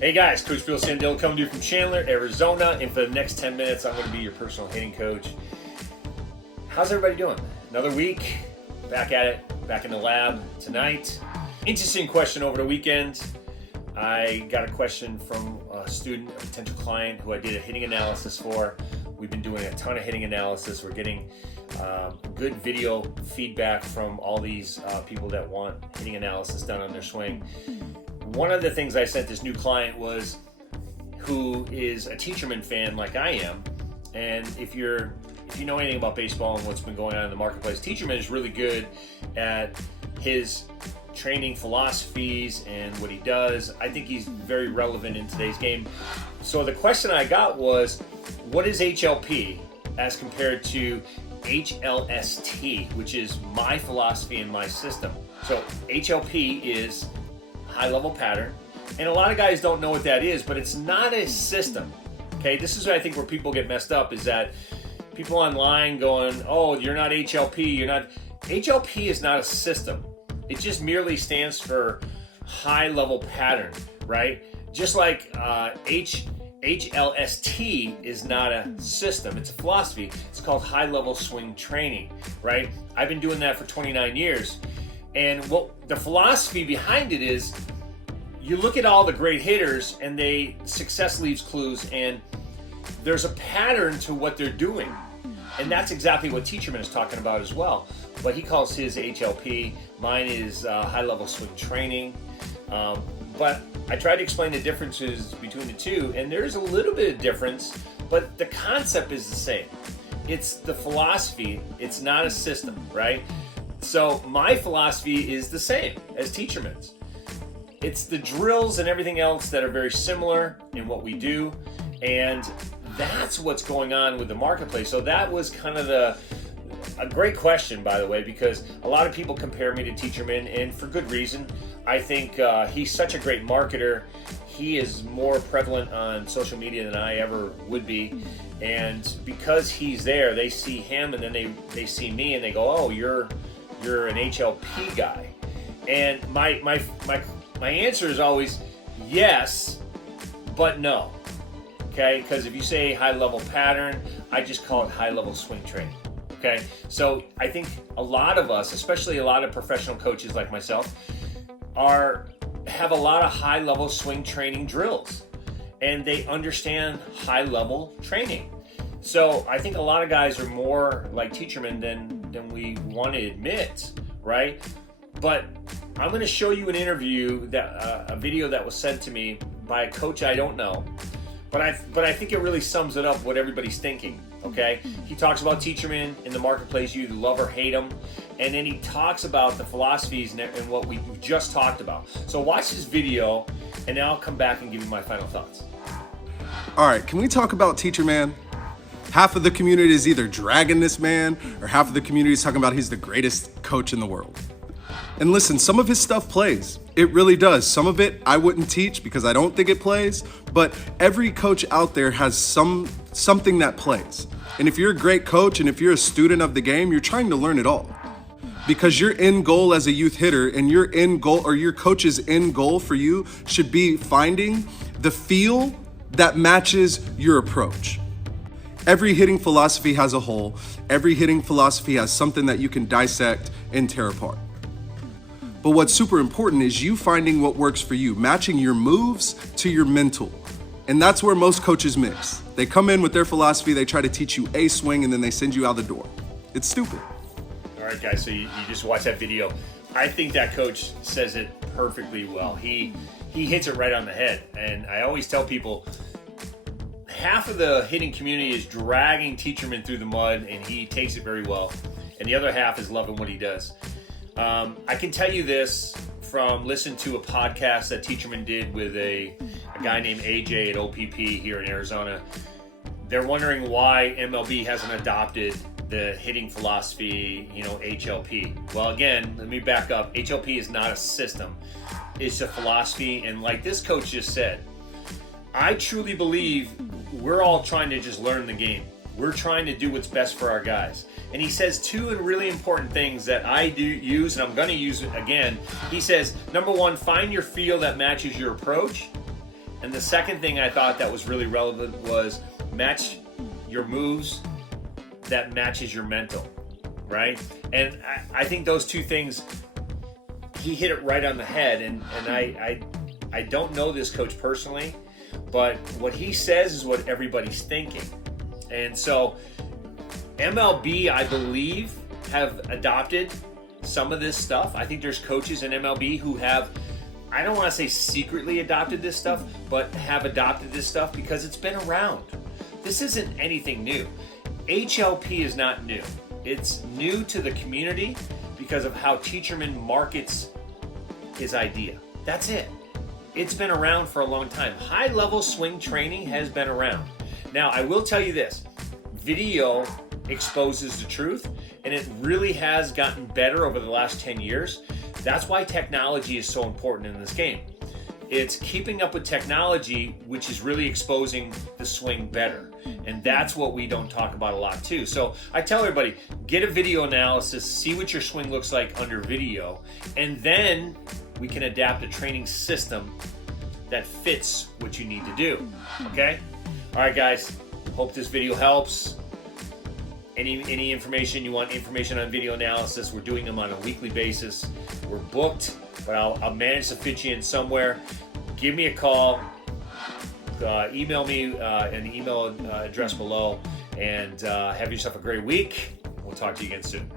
Hey guys, Coach Bill Sandell coming to you from Chandler, Arizona, and for the next 10 minutes, I'm going to be your personal hitting coach. How's everybody doing? Another week, back at it, back in the lab tonight. Interesting question over the weekend. I got a question from a student, a potential client who I did a hitting analysis for. We've been doing a ton of hitting analysis. We're getting good video feedback from all these people that want hitting analysis done on their swing. One of the things I sent this new client was who is a Teacherman fan like I am, and if you know anything about baseball and what's been going on in the marketplace, Teacherman is really good at his training philosophies and what he does. I think he's very relevant in today's game. So the question I got was, what is HLP as compared to HLST, which is my philosophy and my system? So HLP is high-level pattern, and a lot of guys don't know what that is, but it's not a system. Okay, this is what I think where people get messed up, is that people online going, oh, you're not HLP, you're not. HLP is not a system. It just merely stands for high-level pattern, right? Just like HLST is not a system, it's a philosophy. It's called high-level swing training, right? I've been doing that for 29 years. And what the philosophy behind it is, you look at all the great hitters and success leaves clues, and there's a pattern to what they're doing. And that's exactly what Teacherman is talking about as well. But he calls his HLP, mine is high-level swing training. But I tried to explain the differences between the two, and there's a little bit of difference, but the concept is the same. It's the philosophy, it's not a system, right? So my philosophy is the same as Teacherman's. It's the drills and everything else that are very similar in what we do, and that's what's going on with the marketplace. So that was kind of a great question, by the way, because a lot of people compare me to Teacherman, and for good reason. I think he's such a great marketer. He is more prevalent on social media than I ever would be, and because he's there, they see him, and then they see me, and they go, oh, you're an HLP guy. And my answer is always yes, but no. Okay, because if you say high-level pattern, I just call it high-level swing training. Okay, so I think a lot of us, especially a lot of professional coaches like myself, have a lot of high-level swing training drills, and they understand high-level training. So I think a lot of guys are more like Teacherman than we want to admit, right? But I'm going to show you an interview, a video that was sent to me by a coach I don't know, but I think it really sums it up what everybody's thinking. Okay, he talks about Teacherman in the marketplace. You love or hate him, and then he talks about the philosophies and what we just talked about. So watch this video, and then I'll come back and give you my final thoughts. All right, can we talk about Teacherman? Half of the community is either dragging this man, or half of the community is talking about he's the greatest coach in the world. And listen, some of his stuff plays. It really does. Some of it I wouldn't teach because I don't think it plays, but every coach out there has something that plays. And if you're a great coach and if you're a student of the game, you're trying to learn it all. Because your end goal as a youth hitter and your end goal, or your coach's end goal for you, should be finding the feel that matches your approach. Every hitting philosophy has a hole. Every hitting philosophy has something that you can dissect and tear apart. But what's super important is you finding what works for you, matching your moves to your mental. And that's where most coaches mix. They come in with their philosophy, they try to teach you a swing, and then they send you out the door. It's stupid. All right, guys, so you just watch that video. I think that coach says it perfectly well. He hits it right on the head. And I always tell people, half of the hitting community is dragging Teacherman through the mud, and he takes it very well. And the other half is loving what he does. I can tell you this from listening to a podcast that Teacherman did with a guy named AJ at OPP here in Arizona. They're wondering why MLB hasn't adopted the hitting philosophy, HLP. Well, again, let me back up. HLP is not a system. It's a philosophy, and like this coach just said, I truly believe we're all trying to just learn the game. We're trying to do what's best for our guys. And he says two really important things that I do use, and I'm going to use it again. He says, number one, find your feel that matches your approach. And the second thing I thought that was really relevant was match your moves that matches your mental, right? And I think those two things, he hit it right on the head. And I don't know this coach personally, but what he says is what everybody's thinking. And so MLB, I believe, have adopted some of this stuff. I think there's coaches in MLB who have, I don't want to say secretly adopted this stuff, but have adopted this stuff because it's been around. This isn't anything new. HLP is not new. It's new to the community because of how Teacherman markets his idea. That's it. It's been around for a long time. High-level swing training has been around. Now, I will tell you this. Video exposes the truth, and it really has gotten better over the last 10 years. That's why technology is so important in this game. It's keeping up with technology, which is really exposing the swing better. And that's what we don't talk about a lot too. So I tell everybody, get a video analysis, see what your swing looks like under video, and then we can adapt a training system that fits what you need to do, okay? All right, guys, hope this video helps. Any information you want, information on video analysis, we're doing them on a weekly basis. We're booked, but I'll manage to fit you in somewhere. Give me a call, email me an email address below, and have yourself a great week. We'll talk to you again soon.